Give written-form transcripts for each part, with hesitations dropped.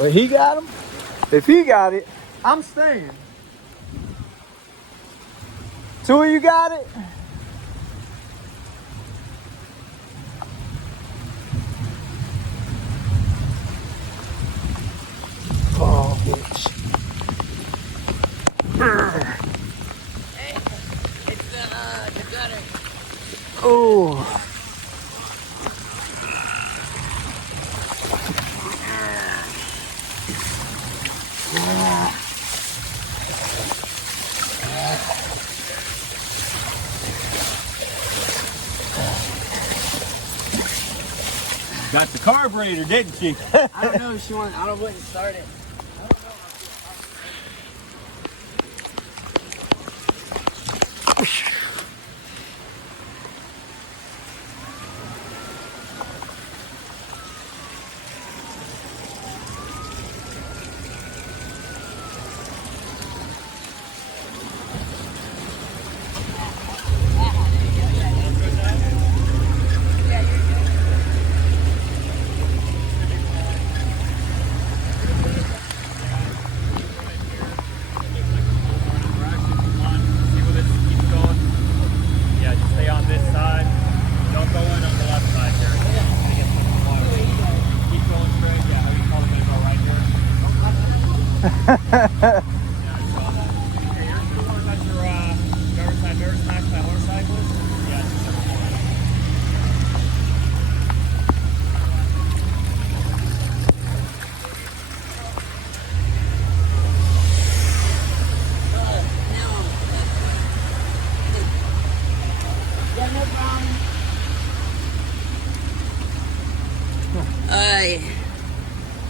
But he got him. If he got it, I'm staying. Two of you got it? Oh, bitch. Hey, it's the gutter. Oh. Got the carburetor, didn't she? I don't know if she wants. I don't wouldn't start it.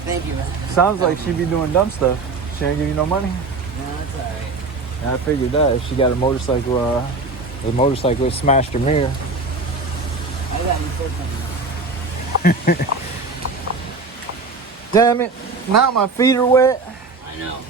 Thank you, man. Sounds like she be doing dumb stuff. She ain't give you no money? No, that's alright. I figured that. If she got a motorcycle, the motorcyclist smashed her mirror. I got you first. Damn it. Now my feet are wet. I know.